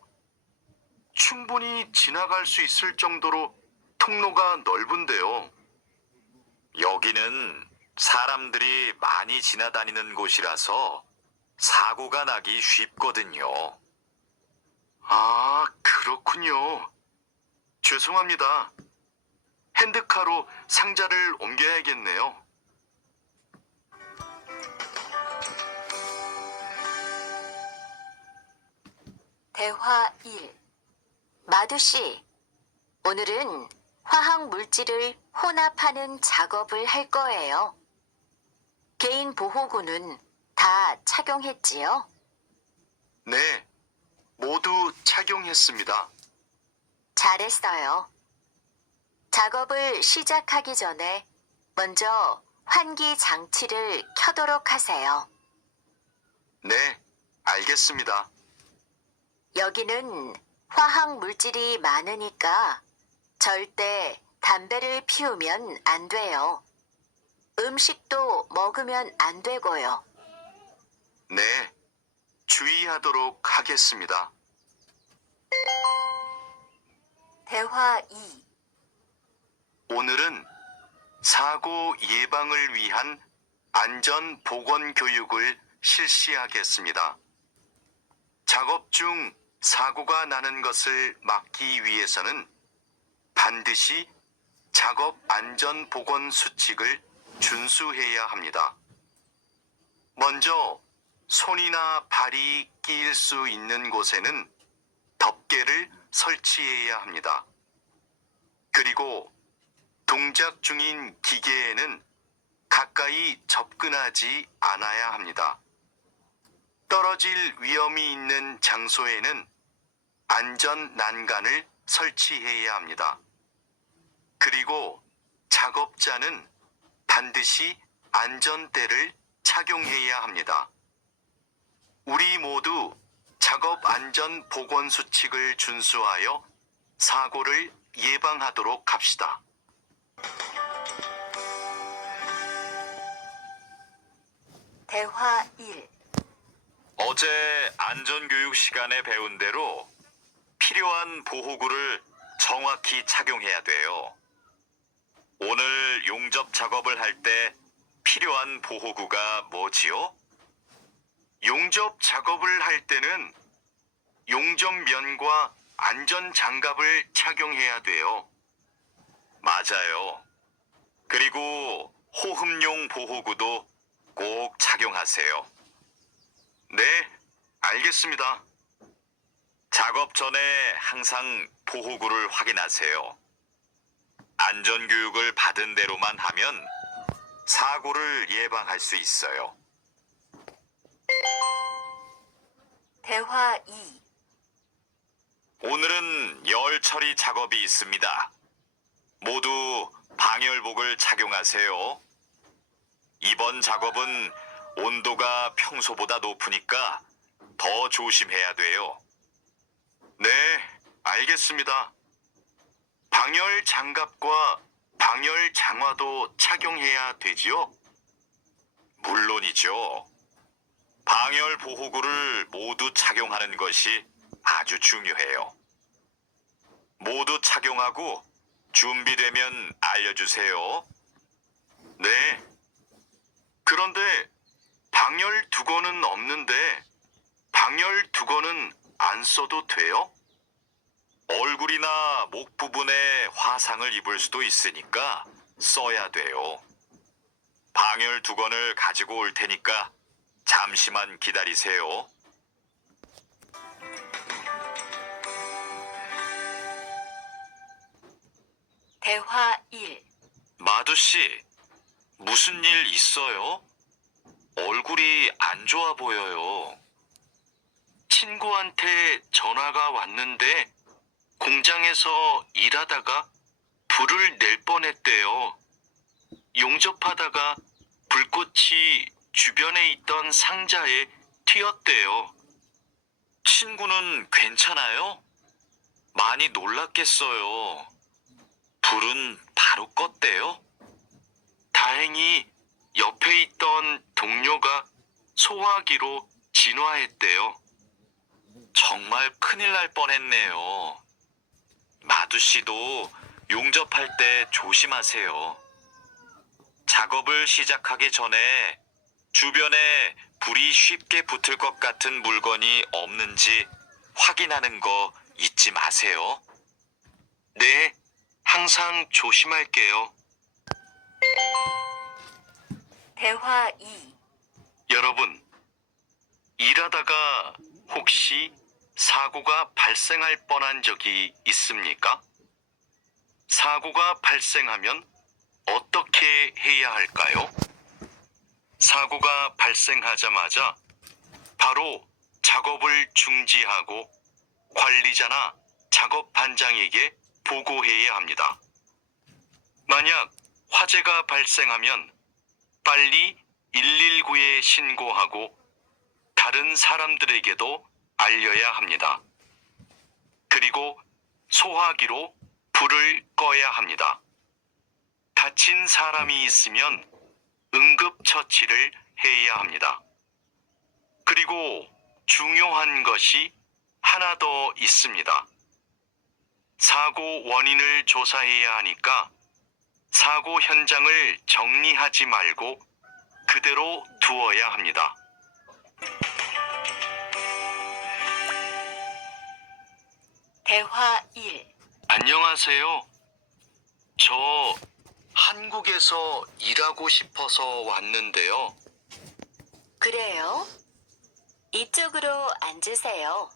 충분히 지나갈 수 있을 정도로 통로가 넓은데요. 여기는 사람들이 많이 지나다니는 곳이라서 사고가 나기 쉽거든요. 아, 그렇군요. 죄송합니다. 핸드카로 상자를 옮겨야겠네요. 대화 1. 마두 씨, 오늘은 화학 물질을 혼합하는 작업을 할 거예요. 개인 보호구는 다 착용했지요? 네, 모두 착용했습니다. 잘했어요. 작업을 시작하기 전에 먼저 환기 장치를 켜도록 하세요. 네, 알겠습니다. 여기는 화학 물질이 많으니까 절대 담배를 피우면 안 돼요. 음식도 먹으면 안 되고요. 네, 주의하도록 하겠습니다. 대화 2. 오늘은 사고 예방을 위한 안전 보건 교육을 실시하겠습니다. 작업 중 사고가 나는 것을 막기 위해서는 반드시 작업 안전 보건 수칙을 준수해야 합니다. 먼저 손이나 발이 끼일 수 있는 곳에는 덮개를 설치해야 합니다. 그리고 동작 중인 기계에는 가까이 접근하지 않아야 합니다. 떨어질 위험이 있는 장소에는 안전 난간을 설치해야 합니다. 그리고 작업자는 반드시 안전대를 착용해야 합니다. 우리 모두 작업 안전 보건 수칙을 준수하여 사고를 예방하도록 합시다. 대화 1. 어제 안전교육 시간에 배운 대로 필요한 보호구를 정확히 착용해야 돼요. 오늘 용접 작업을 할 때 필요한 보호구가 뭐지요? 용접 작업을 할 때는 용접면과 안전 장갑을 착용해야 돼요. 맞아요. 그리고 호흡용 보호구도 꼭 착용하세요. 네, 알겠습니다. 작업 전에 항상 보호구를 확인하세요. 안전교육을 받은 대로만 하면 사고를 예방할 수 있어요. 대화 2. 오늘은 열 처리 작업이 있습니다. 모두 방열복을 착용하세요. 이번 작업은 온도가 평소보다 높으니까 더 조심해야 돼요. 네, 알겠습니다. 방열 장갑과 방열 장화도 착용해야 되지요? 물론이죠. 방열 보호구를 모두 착용하는 것이 아주 중요해요. 모두 착용하고 준비되면 알려주세요. 네. 그런데 방열 두건은 없는데 방열 두건은 안 써도 돼요? 얼굴이나 목 부분에 화상을 입을 수도 있으니까 써야 돼요. 방열 두건을 가지고 올 테니까 잠시만 기다리세요. 대화 1. 마두 씨, 무슨 일 있어요? 얼굴이 안 좋아 보여요. 친구한테 전화가 왔는데 공장에서 일하다가 불을 낼 뻔했대요. 용접하다가 불꽃이 주변에 있던 상자에 튀었대요. 친구는 괜찮아요? 많이 놀랐겠어요. 불은 바로 껐대요? 다행히 옆에 있던 동료가 소화기로 진화했대요. 정말 큰일 날 뻔했네요. 마두 씨도 용접할 때 조심하세요. 작업을 시작하기 전에 주변에 불이 쉽게 붙을 것 같은 물건이 없는지 확인하는 거 잊지 마세요. 네, 항상 조심할게요. 대화 2. 여러분, 일하다가 혹시 사고가 발생할 뻔한 적이 있습니까? 사고가 발생하면 어떻게 해야 할까요? 사고가 발생하자마자 바로 작업을 중지하고 관리자나 작업 반장에게 보고해야 합니다. 만약 화재가 발생하면 빨리 119에 신고하고 다른 사람들에게도 알려야 합니다. 그리고 소화기로 불을 꺼야 합니다. 다친 사람이 있으면 응급처치를 해야 합니다. 그리고 중요한 것이 하나 더 있습니다. 사고 원인을 조사해야 하니까 사고 현장을 정리하지 말고 그대로 두어야 합니다. 대화 1. 안녕하세요. 저 한국에서 일하고 싶어서 왔는데요. 그래요? 이쪽으로 앉으세요.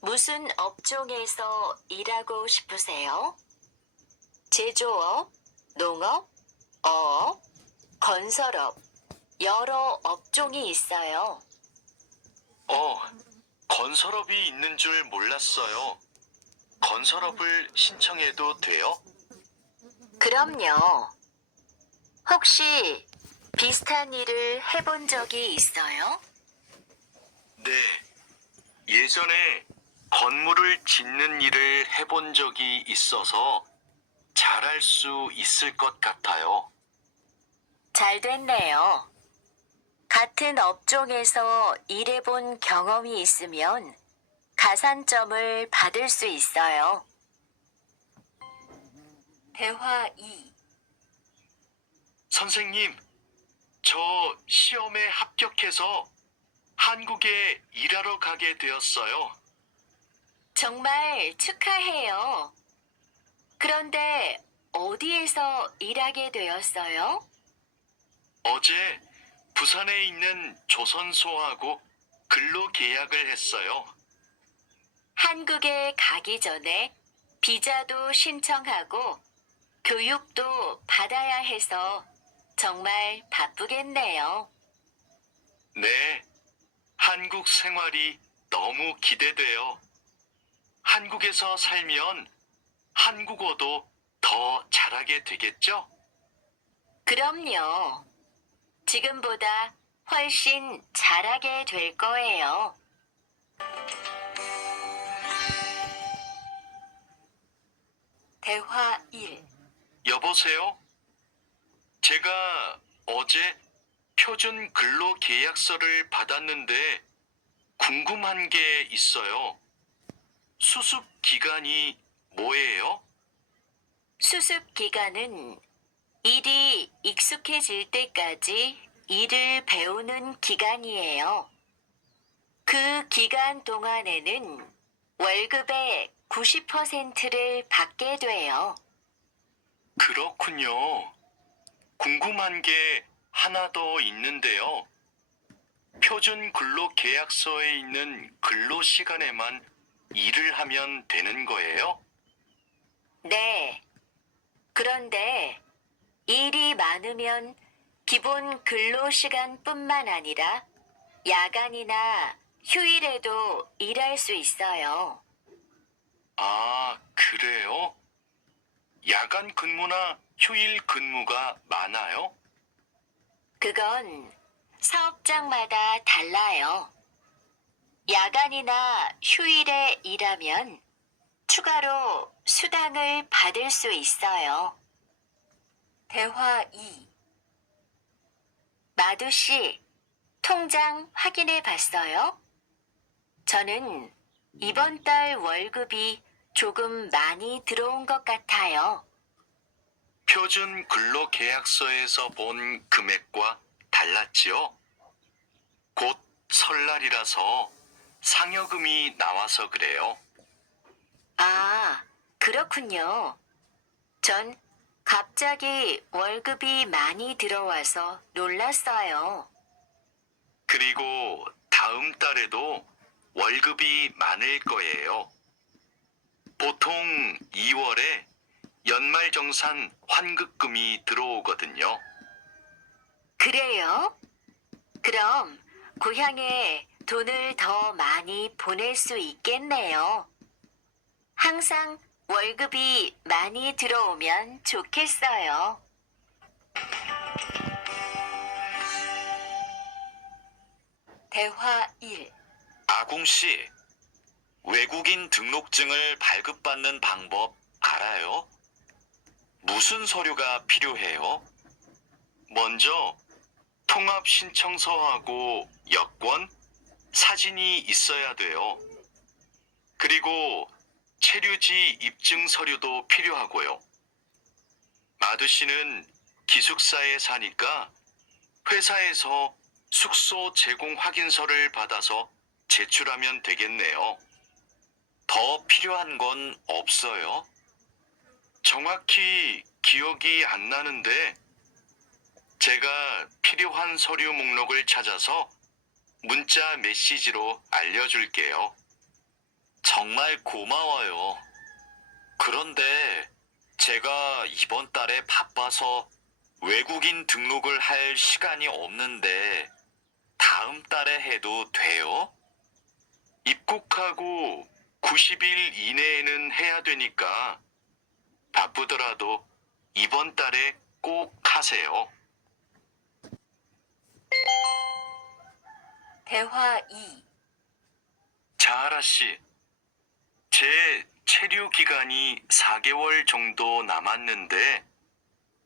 무슨 업종에서 일하고 싶으세요? 제조업, 농업, 어업, 건설업, 여러 업종이 있어요. 건설업이 있는 줄 몰랐어요. 건설업을 신청해도 돼요? 그럼요. 혹시 비슷한 일을 해본 적이 있어요? 네. 예전에 건물을 짓는 일을 해본 적이 있어서 잘할 수 있을 것 같아요. 잘 됐네요. 같은 업종에서 일해본 경험이 있으면 가산점을 받을 수 있어요. 대화 2. 선생님, 저 시험에 합격해서 한국에 일하러 가게 되었어요. 정말 축하해요. 그런데 어디에서 일하게 되었어요? 어제 부산에 있는 조선소하고 근로 계약을 했어요. 한국에 가기 전에 비자도 신청하고 교육도 받아야 해서 정말 바쁘겠네요. 네, 한국 생활이 너무 기대돼요. 한국에서 살면 한국어도 더 잘하게 되겠죠? 그럼요. 지금보다 훨씬 잘하게 될 거예요. 대화 1. 여보세요? 제가 어제 표준 근로 계약서를 받았는데 궁금한 게 있어요. 수습 기간이 뭐예요? 수습 기간은 일이 익숙해질 때까지 일을 배우는 기간이에요. 그 기간 동안에는 월급의 90%를 받게 돼요. 그렇군요. 궁금한 게 하나 더 있는데요. 표준 근로 계약서에 있는 근로 시간에만 일을 하면 되는 거예요? 네. 그런데 일이 많으면 기본 근로시간뿐만 아니라 야간이나 휴일에도 일할 수 있어요. 아, 그래요? 야간 근무나 휴일 근무가 많아요? 그건 사업장마다 달라요. 야간이나 휴일에 일하면 추가로 수당을 받을 수 있어요. 대화 2. 마두 씨, 통장 확인해 봤어요? 저는 이번 달 월급이 조금 많이 들어온 것 같아요. 표준 근로계약서에서 본 금액과 달랐지요? 곧 설날이라서 상여금이 나와서 그래요. 아, 그렇군요. 전 갑자기 월급이 많이 들어와서 놀랐어요. 그리고 다음 달에도 월급이 많을 거예요. 보통 2월에 연말정산 환급금이 들어오거든요. 그래요? 그럼 고향에 돈을 더 많이 보낼 수 있겠네요. 항상 월급이 많이 들어오면 좋겠어요. 대화 1. 아궁 씨, 외국인 등록증을 발급받는 방법 알아요? 무슨 서류가 필요해요? 먼저 통합신청서하고 여권, 사진이 있어야 돼요. 그리고 체류지 입증 서류도 필요하고요. 마두 씨는 기숙사에 사니까 회사에서 숙소 제공 확인서를 받아서 제출하면 되겠네요. 더 필요한 건 없어요? 정확히 기억이 안 나는데 제가 필요한 서류 목록을 찾아서 문자 메시지로 알려줄게요. 정말 고마워요. 그런데 제가 이번 달에 바빠서 외국인 등록을 할 시간이 없는데 다음 달에 해도 돼요? 입국하고 90일 이내에는 해야 되니까 바쁘더라도 이번 달에 꼭 하세요. 대화 2. 자하라 씨, 제 체류 기간이 4개월 정도 남았는데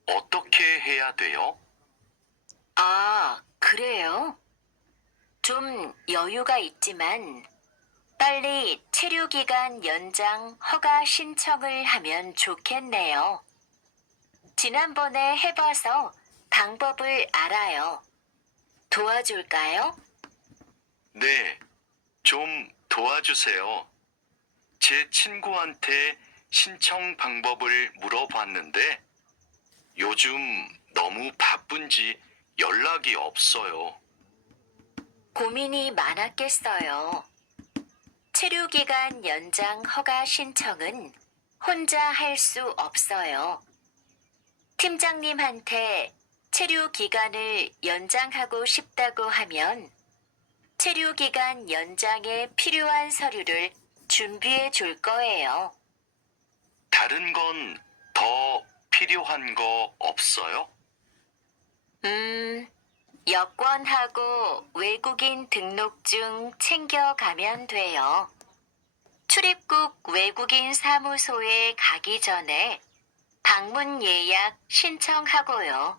어떻게 해야 돼요? 아, 그래요? 좀 여유가 있지만 빨리 체류 기간 연장 허가 신청을 하면 좋겠네요. 지난번에 해봐서 방법을 알아요. 도와줄까요? 네, 좀 도와주세요. 제 친구한테 신청 방법을 물어봤는데 요즘 너무 바쁜지 연락이 없어요. 고민이 많았겠어요. 체류 기간 연장 허가 신청은 혼자 할 수 없어요. 팀장님한테 체류 기간을 연장하고 싶다고 하면 체류 기간 연장에 필요한 서류를 준비해 줄 거예요. 다른 건 더 필요한 거 없어요? 여권하고 외국인 등록증 챙겨가면 돼요. 출입국 외국인 사무소에 가기 전에 방문 예약 신청하고요.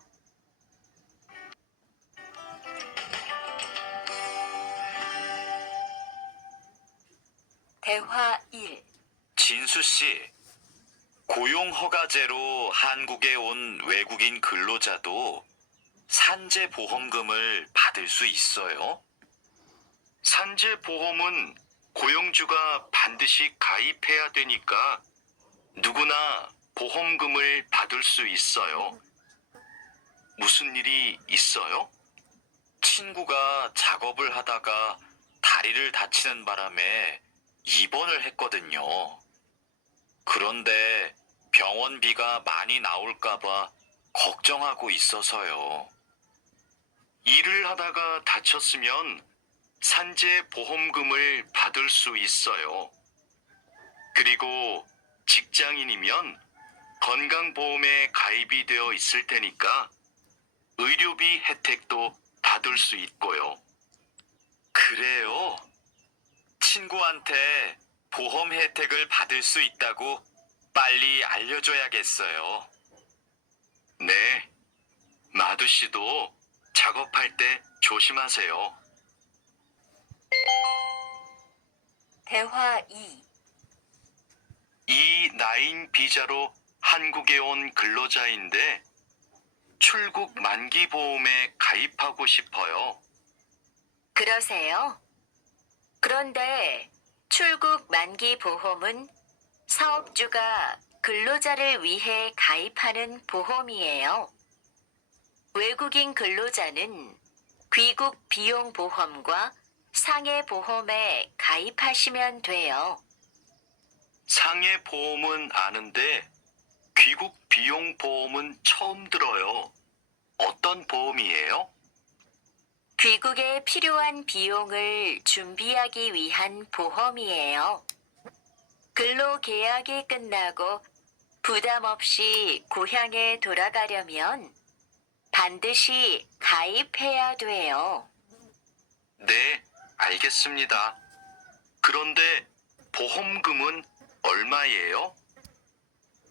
대화 1. 진수 씨, 고용 허가제로 한국에 온 외국인 근로자도 산재 보험금을 받을 수 있어요? 산재 보험은 고용주가 반드시 가입해야 되니까 누구나 보험금을 받을 수 있어요. 무슨 일이 있어요? 친구가 작업을 하다가 다리를 다치는 바람에 입원을 했거든요. 그런데 병원비가 많이 나올까봐 걱정하고 있어서요. 일을 하다가 다쳤으면 산재 보험금을 받을 수 있어요. 그리고 직장인이면 건강보험에 가입이 되어 있을 테니까 의료비 혜택도 받을 수 있고요. 그래요? 친구한테 보험 혜택을 받을 수 있다고 빨리 알려줘야겠어요. 네, 마두 씨도 작업할 때 조심하세요. 대화 2. 이 나인 비자로 한국에 온 근로자인데 출국 만기 보험에 가입하고 싶어요. 그러세요? 그런데 출국 만기 보험은 사업주가 근로자를 위해 가입하는 보험이에요. 외국인 근로자는 귀국 비용 보험과 상해 보험에 가입하시면 돼요. 상해 보험은 아는데 귀국 비용 보험은 처음 들어요. 어떤 보험이에요? 귀국에 필요한 비용을 준비하기 위한 보험이에요. 근로 계약이 끝나고 부담 없이 고향에 돌아가려면 반드시 가입해야 돼요. 네, 알겠습니다. 그런데 보험금은 얼마예요?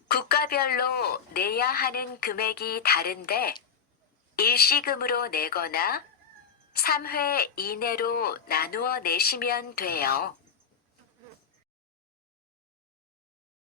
국가별로 내야 하는 금액이 다른데 일시금으로 내거나 3회 이내로 나누어 내시면 돼요.